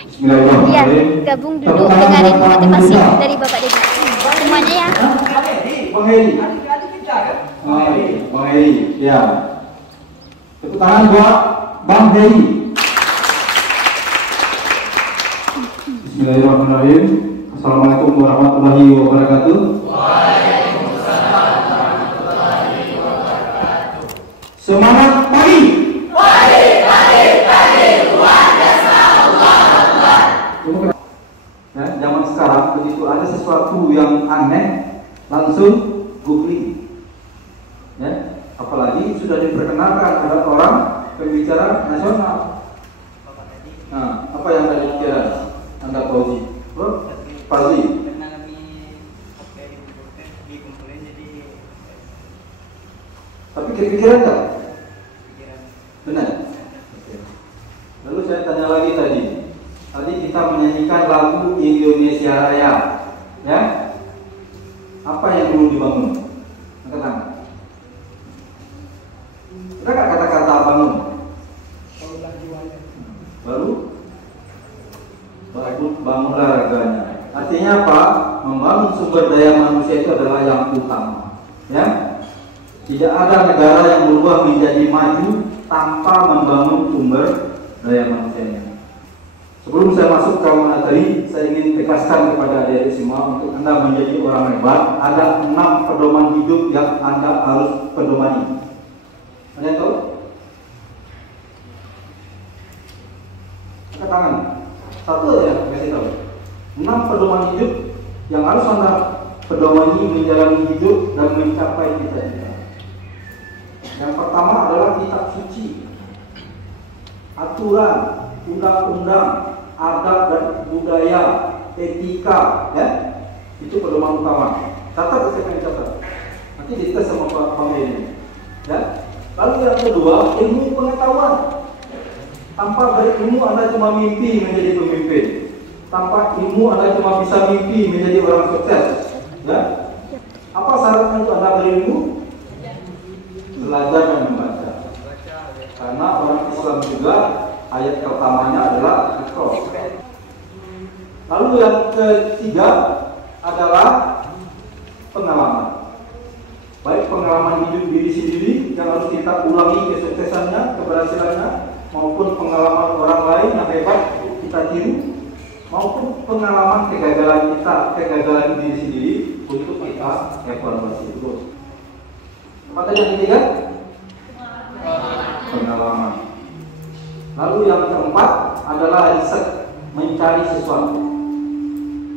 Ya, gabung duduk dengerin motivasi dari Bapak Dedi. Semuanya ya. Bang Heri. Bang Heri, ya. Tepuk tangan buat Bang Heri. Bismillahirrahmanirrahim. Assalamualaikum warahmatullahi wabarakatuh. Waalaikumsalam warahmatullahi wabarakatuh. Semangat pagi. Luar biasa, Allah Akbar. Ya, zaman sekarang begitu ada sesuatu yang aneh langsung googling. Ya, apalagi sudah diperkenalkan ada orang pembicara nasional. Nah, apa yang tadi pikiran Anda Fauzi? Fauzi. Tapi kepikiran nggak? Benar. Lalu saya tanya lagi tadi. Tadi kita menyanyikan lagu Indonesia Raya, ya. Apa yang perlu dibangun? Angkat tangan. Ada nggak kata-kata bangun? Baru bangun olahraganya. Artinya apa? Membangun sumber daya manusia itu adalah yang utama, ya. Tidak ada negara yang berubah menjadi maju tanpa membangun sumber daya manusianya. Sebelum saya masuk ke materi, saya ingin tegaskan kepada adik-adik semua untuk Anda menjadi orang hebat. Ada 6 pedoman hidup yang Anda harus pedomani. Anda tahu? Angkat tangan. Satu ya, kasih tahu. 6 pedoman hidup yang harus Anda pedomani menjalani hidup dan mencapai cita-cita. Yang pertama adalah kitab suci, aturan, undang-undang, adat dan budaya, etika, ya, itu pedoman utama. Catat, saya akan catat. Nanti dites sama Pak Mei, ya. Lalu yang kedua, ilmu pengetahuan. Tanpa berilmu Anda cuma mimpi menjadi pemimpin. Tanpa ilmu Anda cuma bisa mimpi menjadi orang sukses, ya. Apa syaratnya untuk Anda berilmu? Belajar dan membaca. Karena orang Islam juga ayat pertamanya adalah Iqra. Lalu yang ketiga adalah pengalaman. Baik pengalaman hidup diri sendiri yang harus kita ulangi kesuksesannya, keberhasilannya, maupun pengalaman orang lain yang hebat kita tiru, maupun pengalaman kegagalan kita, kegagalan diri sendiri untuk kita evaluasi terus. Apa tadi yang ketiga? Pengalaman. Lalu yang keempat adalah riset, mencari sesuatu.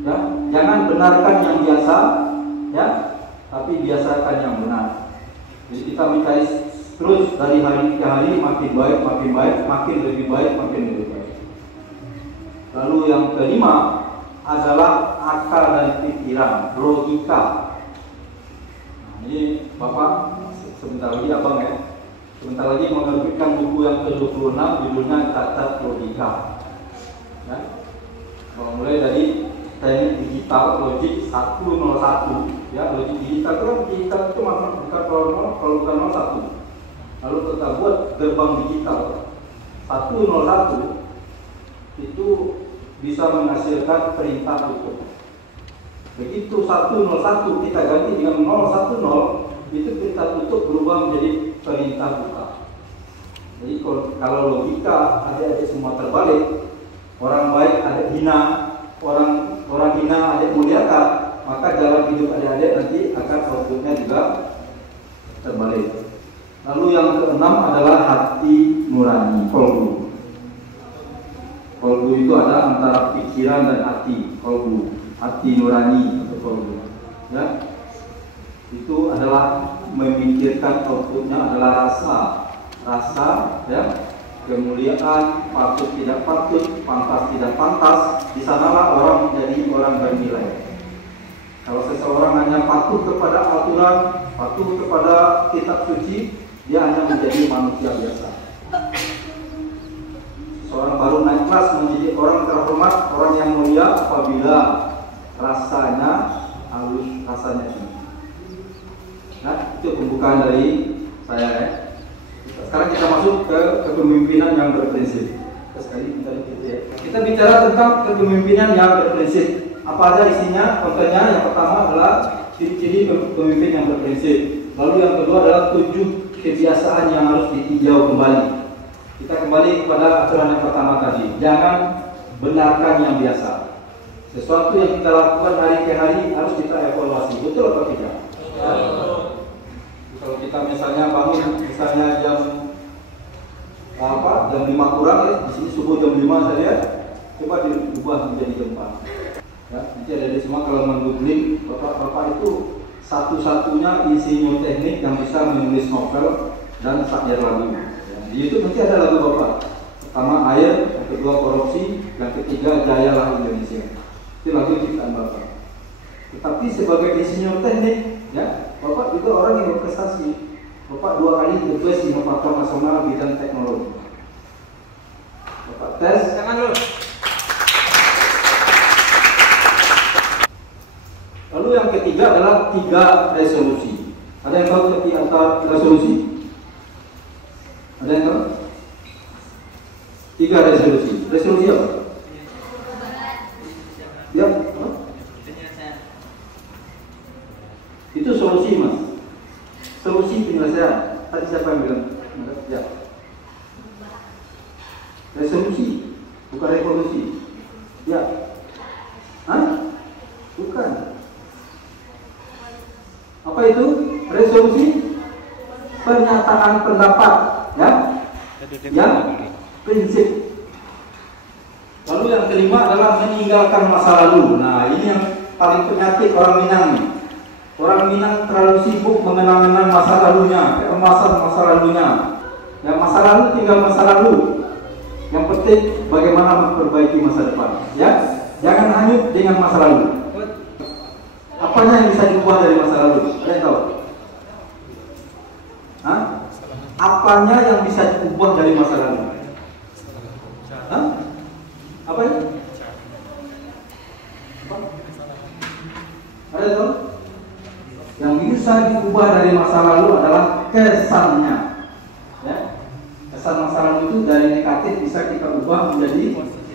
Ya, jangan benarkan yang biasa, ya, tapi biasakan yang benar. Jadi kita mencari terus dari hari ke hari, makin baik, makin lebih baik, makin lebih baik. Lalu yang kelima adalah akal dan pikiran, logika. Nah, ini Bapak sebentar lagi abang ya. Sebentar lagi menerbitkan buku yang ke-26 judulnya Cacat Logika. Ya. Mulai dari teknik digital logik 101. Ya, logik digital itu kan digital itu maksudnya bukan kalau bukan 01. Lalu kita buat gerbang digital 101 itu bisa menghasilkan perintah tutup. Begitu 101 kita ganti dengan 010, itu perintah tutup berubah menjadi perintah buka. Jadi kalau logika adik-adik semua terbalik, orang baik adik hina, orang hina adik muliakan, maka jalan hidup adik-adik nanti akan outputnya juga terbalik. Lalu yang keenam adalah hati nurani, kolbu. Kolbu itu ada antara pikiran dan hati, kolbu, hati nurani atau kolbu. Ya. Itu adalah memikirkan outputnya adalah rasa, ya, kemuliaan, patut tidak patut, pantas tidak pantas. Di sanalah orang menjadi orang bernilai. Kalau seseorang hanya patuh kepada aturan, patuh kepada kitab suci, dia hanya menjadi manusia biasa. Seorang baru naik kelas menjadi orang terhormat, orang yang mulia apabila rasanya halus, rasanya tinggi. Nah, itu pembukaan dari saya ya. Sekarang kita masuk ke kepemimpinan yang berprinsip. Sekali kita gitu ya. Kita bicara tentang kepemimpinan yang berprinsip. Apa aja isinya? Contohnya yang pertama adalah ciri pemimpin yang berprinsip. Lalu yang kedua adalah 7 kebiasaan yang harus ditinjau kembali. Kita kembali kepada aturan yang pertama tadi. Jangan benarkan yang biasa. Sesuatu yang kita lakukan hari ke hari harus kita evaluasi. Betul atau tidak? Kalau kita misalnya bangun jam 5 kurang ya, di sini subuh jam 5 saja, coba diubah menjadi jam 4. Ya, nanti ada di semua kalau menggoogling bapak-bapak itu satu-satunya insinyur teknik yang bisa menulis novel dan syair lagu. Ya, di YouTube nanti ada lagu bapak. Pertama air, yang kedua korupsi, yang ketiga jayalah Indonesia. Itu lagu ciptaan bapak. Tetapi sebagai insinyur teknik, ya, bapak juga orang yang berprestasi. Bapak 2 kali the best inovator nasional bidang teknologi. Bapak tes, tangan dulu. Lalu yang ketiga adalah 3 resolusi. Ada yang tahu tapi antara resolusi? Ada yang tahu? 3 resolusi. Resolusi apa? Ya. Itu solusi mas. Solusi penyelesaian. Tadi siapa yang bilang? Ya. Resolusi, bukan revolusi. Ya. Hah? Bukan. Apa itu? Resolusi pernyataan pendapat, ya. Yang prinsip. Lalu yang kelima adalah meninggalkan masa lalu. Nah, ini yang paling penyakit orang Minang nih. Orang Minang terlalu sibuk mengenang-enang masa lalunya, keemasan masa lalunya. Yang masa lalu tinggal masa lalu. Yang penting bagaimana memperbaiki masa depan. Ya, jangan hanyut dengan masa lalu. Apanya yang bisa diubah dari masa lalu? Ada yang tahu? Hah? Apanya yang bisa diubah dari masa lalu? Hah? Apa itu? Apa? Ada yang tahu? Yang bisa diubah dari masa lalu adalah kesannya. Ya. Kesan masa lalu itu dari negatif bisa kita ubah menjadi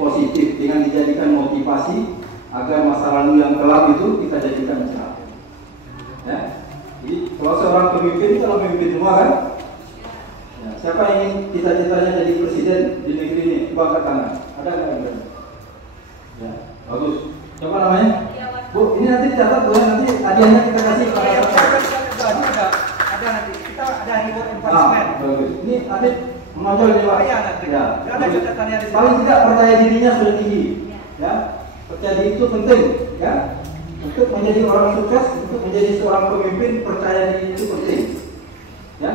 positif dengan dijadikan motivasi agar masa lalu yang kelam itu kita jadikan cerah. Ya. Jadi kalau seorang pemimpin itu kalau pemimpin semua kan? Ya. Siapa yang ingin cita-citanya jadi presiden di negeri ini? Coba angkat tangan. Ada nggak yang berani? Ya, bagus. Siapa namanya? Bu, ini nanti dicatat Bu, nanti hadiahnya kita kasih pada ada nanti kita ada reward investment. Bagus. Ini nanti menonjol di Pak. Ya, ada catatannya di sini. Paling tidak percaya dirinya sudah tinggi. Ya. Percaya diri itu penting, ya. Untuk menjadi orang sukses, untuk menjadi seorang pemimpin, percaya diri itu penting. Ya.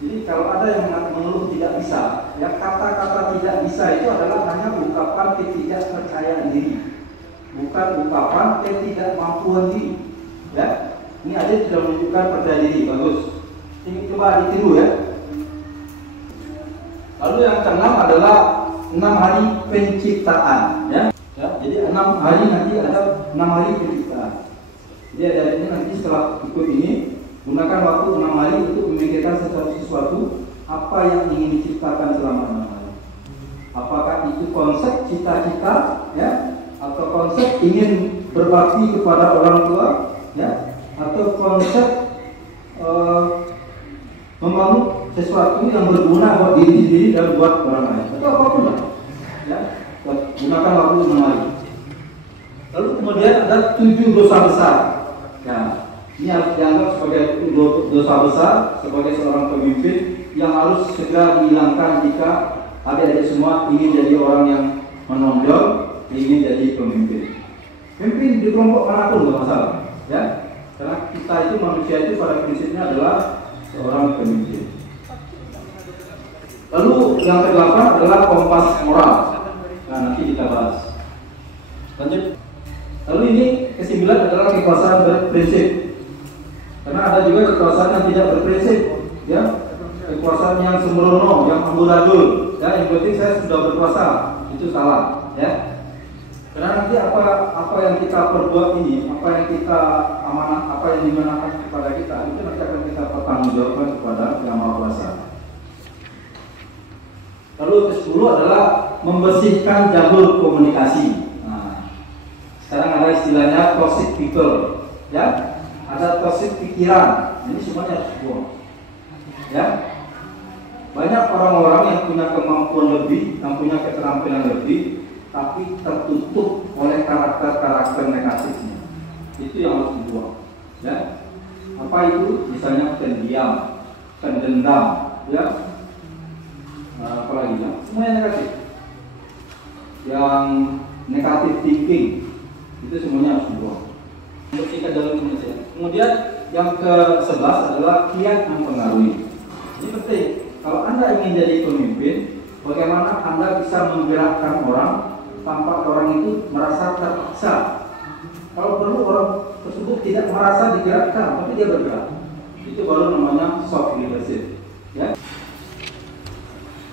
Jadi kalau ada yang mengeluh tidak bisa, ya kata-kata tidak bisa itu adalah hanya ungkapan ketidakpercayaan diri. Bukan ungkapan ketidakmampuan diri. Ya, ini ada sudah menunjukkan percaya diri, bagus. Ini coba ditiru ya. Lalu yang keenam adalah 6 hari penciptaan. Ya, jadi 6 hari nanti ada 6 hari penciptaan. Jadi ada ini nanti setelah ikut ini gunakan waktu 6 hari untuk memikirkan sesuatu apa yang ingin diciptakan selama 6 hari. Apakah itu konsep cita-cita, ya? Atau konsep ingin berbakti kepada orang tua, ya, atau konsep membangun sesuatu yang berguna buat diri sendiri dan buat orang lain, atau apapun lah, ya, gunakan waktu 6 hari. Lalu kemudian ada 7 dosa besar. Ya, ini harus dianggap sebagai dosa besar sebagai seorang pemimpin yang harus segera dihilangkan jika adik-adik semua ingin jadi orang yang menonjol, ingin jadi pemimpin. Pemimpin di kelompok manapun tidak masalah, ya. Karena kita itu manusia itu pada prinsipnya adalah seorang pemimpin. Lalu yang ke-8 adalah kompas moral. Nah, nanti kita bahas. Lanjut. Lalu ini ke-9 adalah kekuasaan berprinsip. Karena ada juga kekuasaan yang tidak berprinsip, ya. Kekuasaan yang sembrono, yang amburadul, ya. Yang penting saya sudah berkuasa, itu salah, ya. Karena nanti apa yang kita perbuat ini, apa yang kita amanah, apa yang dimanahkan kepada kita, itu nanti akan kita pertanggungjawabkan kepada Yang Maha Kuasa. Lalu ke-10 adalah membersihkan jalur komunikasi. Nah, sekarang ada istilahnya toxic people, ya. Ada toxic pikiran. Ini semuanya harus dibuang. Ya. Banyak orang-orang yang punya kemampuan lebih, yang punya keterampilan lebih, tapi tertutup oleh karakter-karakter negatifnya. Itu yang harus dibuang. Ya. Apa itu? Misalnya pendiam, pendendam, ya. Apalagi ya? Semuanya negatif. Yang negatif thinking itu semuanya harus dibuang. Bersihkan dalam Indonesia. Kemudian yang ke-11 adalah kiat mempengaruhi. Ini penting. Kalau Anda ingin jadi pemimpin, bagaimana Anda bisa menggerakkan orang tanpa orang itu merasa terpaksa? Kalau perlu orang tersebut tidak merasa digerakkan, tapi dia bergerak. Itu baru namanya soft leadership. Ya.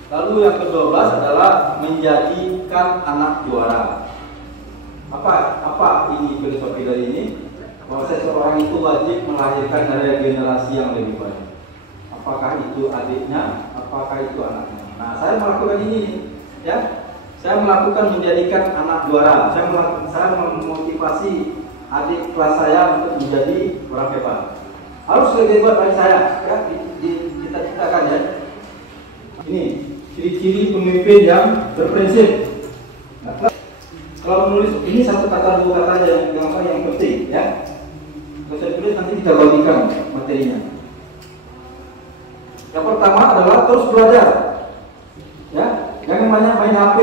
Lalu yang ke-12 adalah menjadikan anak juara. Apa ini filosofi dari ini? Bahwa seseorang itu wajib melahirkan dari generasi yang lebih baik. Apakah itu adiknya, apakah itu anaknya. Nah, saya melakukan ini, ya. Saya melakukan menjadikan anak juara. Saya memotivasi adik kelas saya untuk menjadi orang hebat. Harus lebih hebat dari saya, ya. Kita-citakan ya. Ini ciri-ciri pemimpin yang berprinsip. Nah, kalau menulis ini satu kata dua kata yang penting, ya. Kalau saya tulis nanti kita bagikan materinya. Yang pertama adalah terus belajar, ya. Jangan banyak main HP,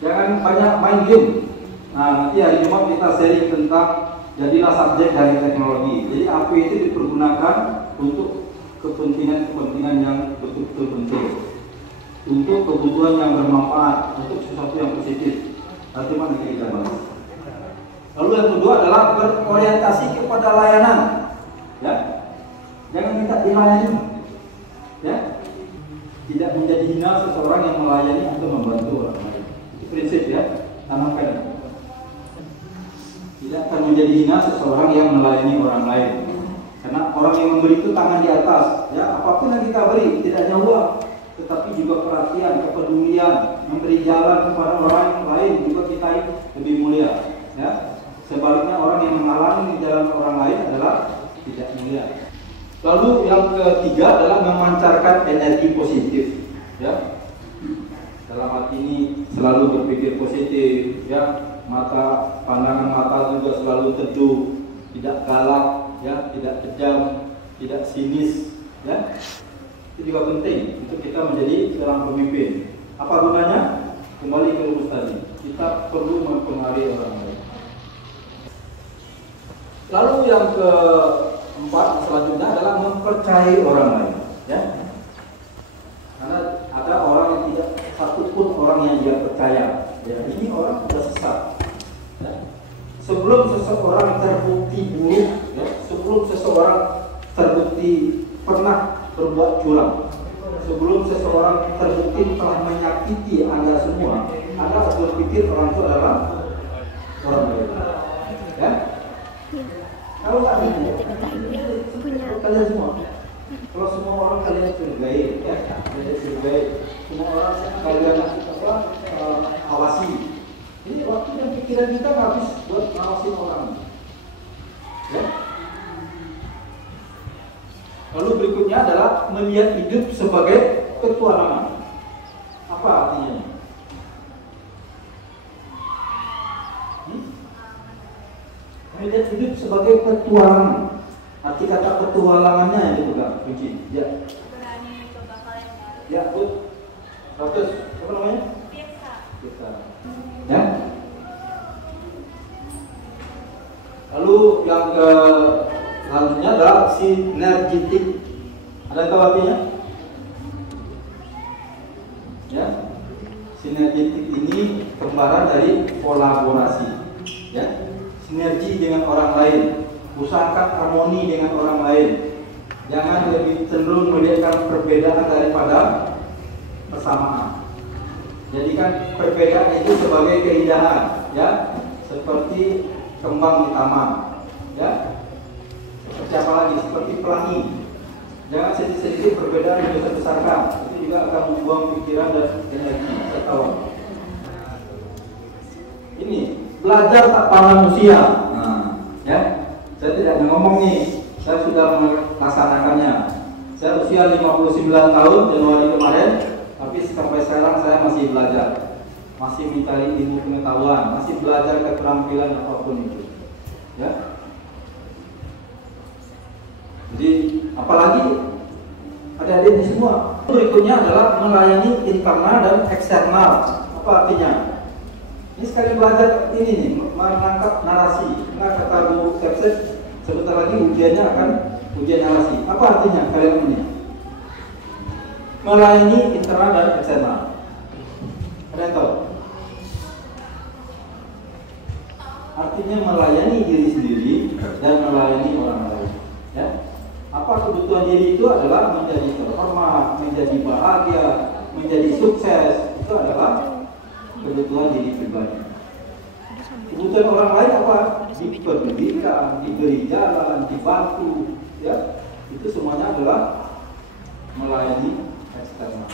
jangan banyak main game. Nah, nanti hari Jumat kita sharing tentang jadilah subjek dari teknologi. Jadi HP itu dipergunakan untuk kepentingan yang betul-betul penting, untuk kebutuhan yang bermanfaat, untuk sesuatu yang positif. Nanti mana kita bahas. Lalu yang kedua adalah berorientasi kepada layanan, ya. Jangan minta dilayani. Ya, tidak menjadi hina seseorang yang melayani atau membantu orang lain. Itu prinsip, ya, tanamkan. Tidak akan menjadi hina seseorang yang melayani orang lain. Karena orang yang memberi itu tangan di atas, ya. Apapun yang kita beri, tidak hanya uang, tetapi juga perhatian, kepedulian, memberi jalan kepada orang lain juga kita lebih mulia, ya. Sebaliknya orang yang menghalangi jalan orang lain adalah tidak mulia. Lalu yang ketiga adalah memancarkan energi positif, ya. Dalam hati ini selalu berpikir positif, ya. Pandangan mata juga selalu teduh, tidak galak, ya, tidak kejam, tidak sinis, ya. Itu juga penting untuk kita menjadi seorang pemimpin. Apa gunanya? Kembali ke rumus tadi, kita perlu mempengaruhi orang lain. Lalu yang keempat selanjutnya adalah mempercayai orang lain, ya. Karena ada orang yang tidak satupun orang yang dia percaya, ya. Ini orang sudah sesat, ya. Sebelum seseorang terbukti buruk, ya, sebelum seseorang terbukti pernah berbuat curang, sebelum seseorang terbukti telah menyakiti Anda semua, Anda harus berpikir orang itu adalah orang baik, ya. Kalau nggak gitu, kalian semua, kalau semua orang kalian curigai, ya, kalian curigai, semua orang kalian awasi. Jadi waktu dan pikiran kita habis buat ngawasin orang, ya. Lalu berikutnya adalah melihat hidup sebagai petualangan. Apa artinya? Melihat hidup sebagai petualangan. Arti kata petualangannya yang dipegang kunci. Ya. Berani mencoba hal yang baru. Ya, betul. Bagus. Apa namanya? Biasa. Ya. Lalu yang ke selanjutnya adalah sinergitik. Ada tahu artinya? Ya. Sinergitik ini kembaran dari kolaborasi. Ya. Sinergi dengan orang lain, usahakan harmoni dengan orang lain. Jangan lebih cenderung melihat perbedaan daripada persamaan. Jadikan perbedaan itu sebagai keindahan, ya, seperti kembang di taman, ya. Seperti apa lagi? Seperti pelangi. Jangan sedikit-sedikit perbedaan yang besar-besarkan. Itu juga akan membuang pikiran dan energi. ketawa. Ini belajar tak pandang usia. Nah, ya, saya tidak ngomong nih, saya sudah melaksanakannya. Saya usia 59 tahun Januari kemarin, tapi sampai sekarang saya masih belajar, masih mencari ilmu pengetahuan, masih belajar keterampilan apapun itu. Ya. Jadi apalagi adik-adik ini semua. Berikutnya adalah melayani internal dan eksternal. Apa artinya? Ini sekali belajar ini nih, menangkap narasi. Nah, kata Bu Sepset, sebentar lagi ujiannya akan ujian narasi. Apa artinya kalian ini? Melayani internal dan eksternal. Ada yang tahu? Artinya melayani diri sendiri dan melayani orang lain. Ya. Apa kebutuhan diri itu adalah menjadi terhormat, menjadi bahagia, menjadi sukses. Itu adalah kebutuhan diri pribadi. Kebutuhan orang lain apa? Dipedulikan, diberi jalan, dibantu, ya. Itu semuanya adalah melayani eksternal.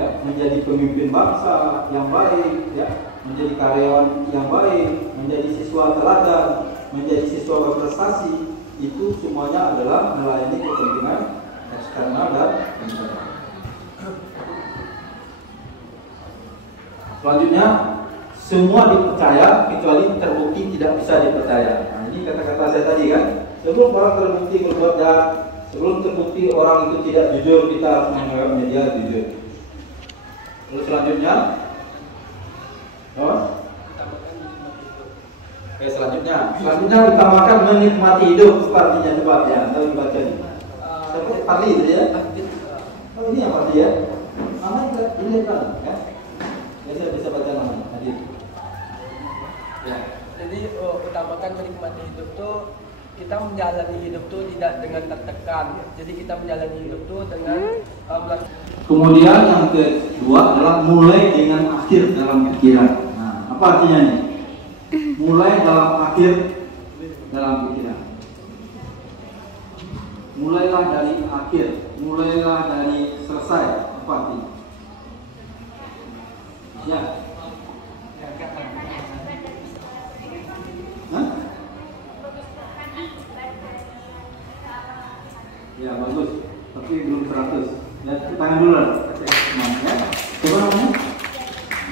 Ya, menjadi pemimpin bangsa yang baik, ya, menjadi karyawan yang baik, menjadi siswa teladan, menjadi siswa berprestasi. Itu semuanya adalah melayani kepentingan eksternal dan internal. Selanjutnya, semua dipercaya kecuali terbukti tidak bisa dipercaya. Nah, ini kata-kata saya tadi kan. Sebelum orang terbukti berbuat jahat, sebelum terbukti orang itu tidak jujur, kita harus menganggapnya dia jujur. Lalu selanjutnya, selanjutnya utamakan menikmati hidup. Artinya coba ya, kita baca ini. Seperti Parli itu ya. Oh ini apa dia? Namanya ini kan, ya. Saya bisa baca namanya. Tadi. Ya. Jadi utamakan menikmati hidup tuh kita menjalani hidup tuh tidak dengan tertekan. Jadi kita menjalani hidup tuh dengan Kemudian yang kedua adalah mulai dengan akhir dalam pikiran. Nah, apa artinya nih? Mulai dalam akhir dalam pikiran. Mulailah dari akhir, mulailah dari selesai. Apa artinya? Ya. Hah? Ya bagus, tapi belum 100. Ya, tangan dulu lah. Ya. Coba namanya.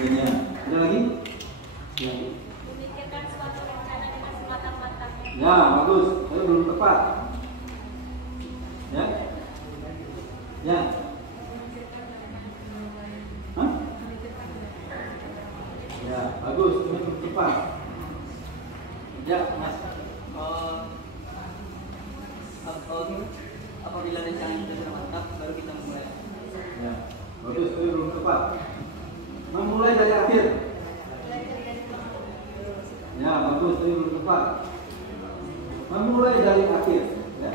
Ya. Ada lagi? Ya. Memikirkan suatu rencana dengan sematang-matangnya. Ya, bagus. Tapi belum tepat. Ya. Ya. Hah? Ya, bagus. Ini belum tepat. Ya, Mas. Apabila rencana kita sudah mantap, baru kita mulai. Ya, bagus. Tapi belum tepat. Memulai dari akhir. Ya, bagus. Tapi belum tepat. Memulai dari akhir. Ya.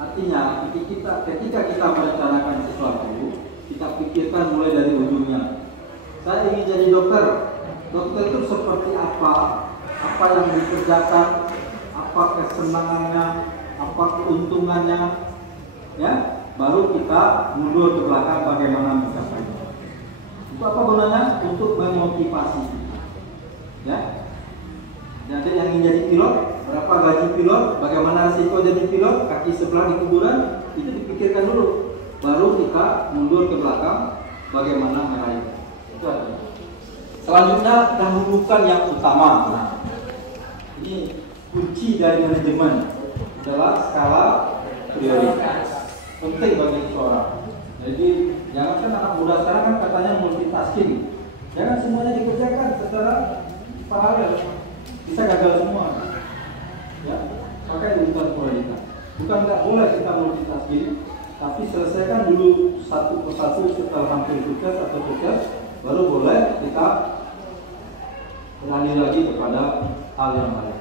Artinya, ketika kita merencanakan sesuatu, kita pikirkan mulai dari ujungnya. Saya ingin jadi dokter. Dokter itu seperti apa? Apa yang dikerjakan? Apa kesenangannya? Apa keuntungannya? Ya, baru kita mundur ke belakang bagaimana mencapainya. Itu apa gunanya? Untuk memotivasi. Ya. Jadi yang ingin jadi pilot, berapa gaji pilot? Bagaimana risiko jadi pilot? Kaki sebelah di kuburan, itu dipikirkan dulu. Baru kita mundur ke belakang, bagaimana meraih. Itu ada. Selanjutnya dahulukan yang utama. Nah, ini kunci dari manajemen adalah skala prioritas. Penting bagi seseorang. Jadi jangan anak muda sekarang kan katanya multitasking. Jangan semuanya dikerjakan secara paralel. Bisa gagal semua. Ya, pakai urutan prioritas. Bukan nggak boleh kita multitasking, tapi selesaikan dulu satu persatu setelah hampir sukses atau sukses, baru boleh kita beralih lagi kepada hal yang lain.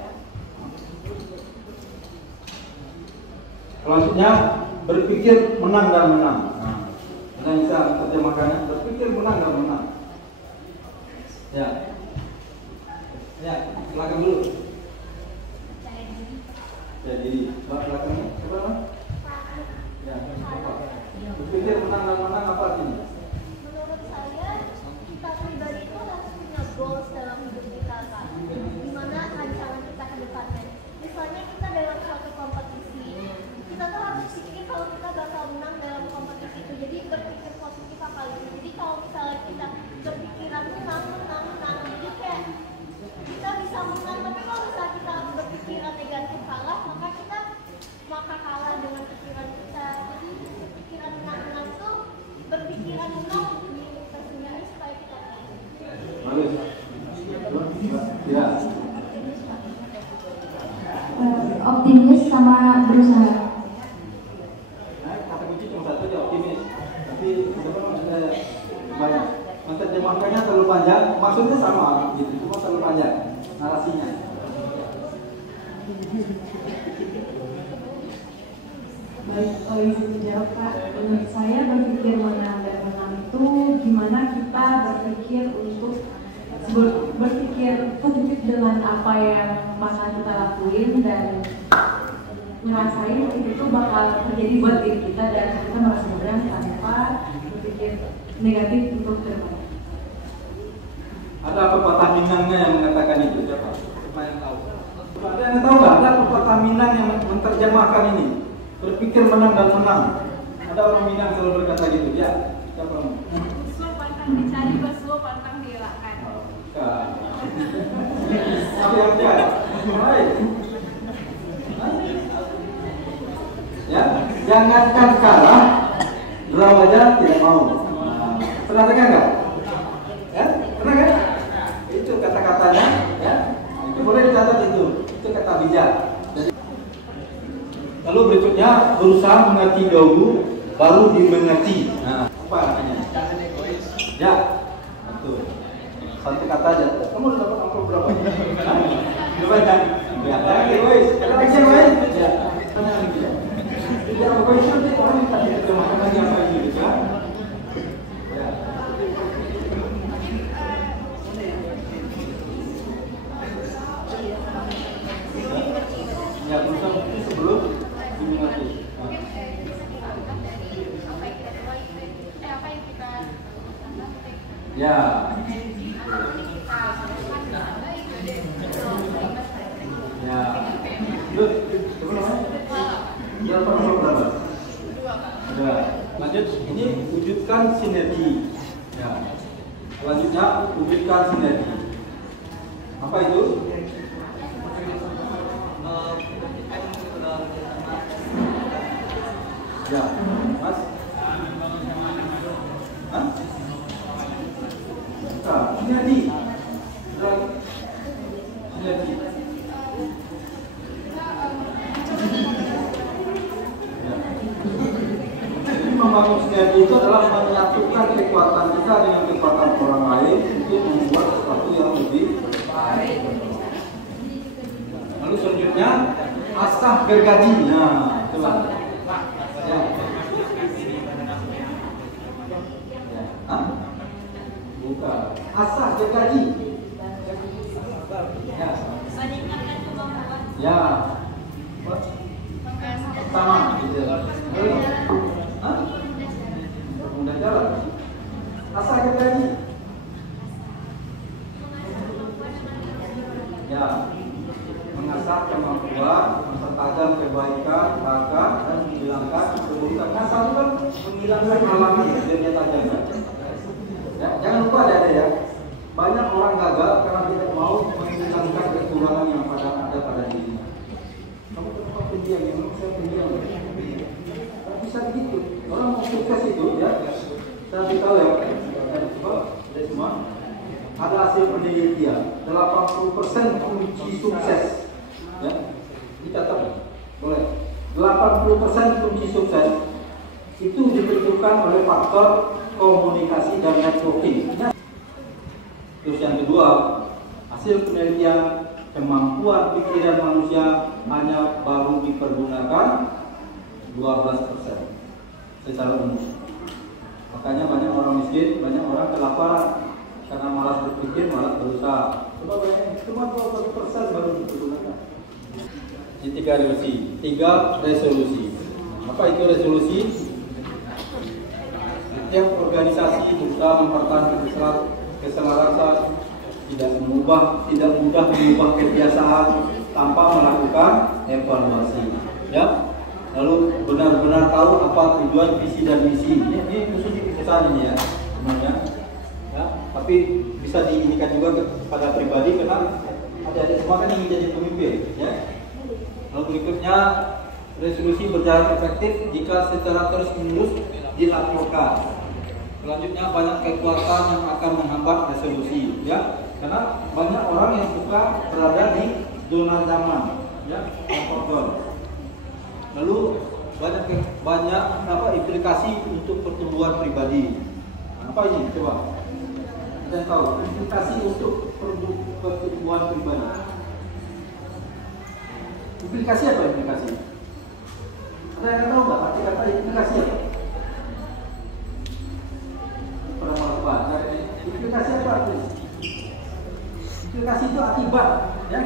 Selanjutnya berpikir menang dan menang. Nah, kita bisa terjemahkannya berpikir menang dan menang. Ya, ya, silakan dulu. Jadi, belakangnya, coba lah. Ya, apa? Berpikir menang dan menang apa artinya? Menurut saya, panjang, maksudnya sama gitu, cuma terlalu panjang narasinya. Baik, izin menjawab Pak. Menurut saya berpikir menang dan menang itu gimana kita berpikir untuk berpikir positif dengan apa yang bakal kita lakuin dan ngerasain itu bakal terjadi buat diri kita dan kita merasa menang tanpa berpikir negatif untuk ke depan. Ada pepatah Minangnya yang mengatakan itu, siapa? Siapa yang tahu? Ada yang tahu nggak? Ada pepatah Minang yang menerjemahkan ini. Berpikir menang dan menang. Ada orang Minang selalu berkata gitu, ya? Siapa? Musuh pantang dicari, bersuah pantang dielakkan. Apa yang dia? Baik. Ya, jangankan kalah, draw aja tidak mau. Pernah dengar nggak? Ya, pernah kan? Itu kata-katanya, ya. Itu boleh dicatat itu kata bijak. Lalu berikutnya berusaha mengerti dahulu, baru dimengerti. Nah, apa namanya? Jangan egois. Ya, betul. Satu kata aja. Kamu udah dapat amplop berapa? Coba kan? Ya, jangan egois. Kata action, right? Ya. Tidak egois itu orang yang tadi terjemahkan lagi apa ini, kan? Ya. Ya, berusaha itu sebelum dimengerti. Ya. Ya. Good. Berapa nomor berapa? Ya. Lanjut. Ini wujudkan sinergi. Ya. Selanjutnya wujudkan sinergi. Apa itu? Ya, Mas. Hah? Sinergi. Sinergi. Jadi membangun sinergi itu adalah menyatukan kekuatan kita dengan kekuatan orang lain untuk membuat sesuatu yang lebih baik. Lalu selanjutnya asah gergaji. Nah, coba. Ya. Hah? Bukan. Asah gergaji. Ya. Meningkatkan kemampuan. Ya. Sama gitu. Hah? Mudah jalan. Asah gergaji. Ya. Mengasah kemampuan, mempertajam kebaikan, bahkan dan menghilangkan keburukan. Ngasah itu kan menghilangkan halangan biar dia tajam. Ya, jangan lupa ada ya. Banyak orang gagal karena tidak mau menghilangkan kekurangan yang ada pada dirinya. Kamu kenapa pendiam? Memang saya pendiam. Tidak bisa begitu. Orang mau sukses itu ya. Saya beritahu ya. Coba dari semua. Ada hasil penelitian 80% kunci sukses. Ya, dicatat boleh. 80% kunci sukses itu ditentukan oleh faktor komunikasi dan networking. Terus yang kedua, hasil penelitian kemampuan pikiran manusia hanya baru dipergunakan 12% secara umum. Makanya banyak orang miskin, banyak orang kelaparan karena malas berpikir, malas berusaha. Coba bayangin, cuma 20% baru digunakan. Ini 3 resolusi. 3 resolusi. Apa itu resolusi? Setiap organisasi berusaha mempertahankan keselarasan, tidak mudah mengubah kebiasaan tanpa melakukan evaluasi. Ya. Lalu benar-benar tahu apa tujuan, visi dan misi. Ini khusus di perusahaan ini ya, semuanya. Ya, tapi bisa diinginkan juga kepada pribadi karena adik-adik semua kan ingin jadi pemimpin, ya. Lalu berikutnya, resolusi berjalan efektif jika secara terus-menerus dilaporkan. Selanjutnya banyak kekuatan yang akan menghambat resolusi, ya. Karena banyak orang yang suka berada di zona nyaman, ya, comfort zone. Lalu banyak implikasi untuk pertumbuhan pribadi. Apa ini? Coba. Ada yang tahu implikasi untuk pertumbuhan pribadi? Implikasi apa implikasi? Ada yang tahu nggak arti kata implikasi apa? Pernah baca implikasi apa artinya? Implikasi itu akibat, ya.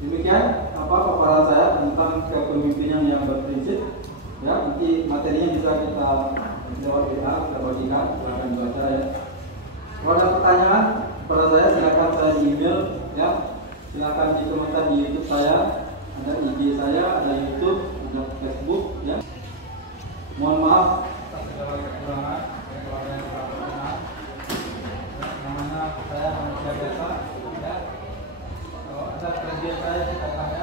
Demikian apa paparan saya tentang kepemimpinan yang berprinsip. Ya, nanti materinya bisa kita lewat WA, kita bagikan, silakan baca ya. Kalau ada pertanyaan pada saya, silakan saya di email, ya. Silakan di komentar di YouTube saya, ada IG saya, ada YouTube, ada Facebook, ya. Mohon maaf atas segala kekurangan, kalau ada yang salah berkenan. Namanya saya manusia biasa, ya. Kalau ada kelebihan saya, saya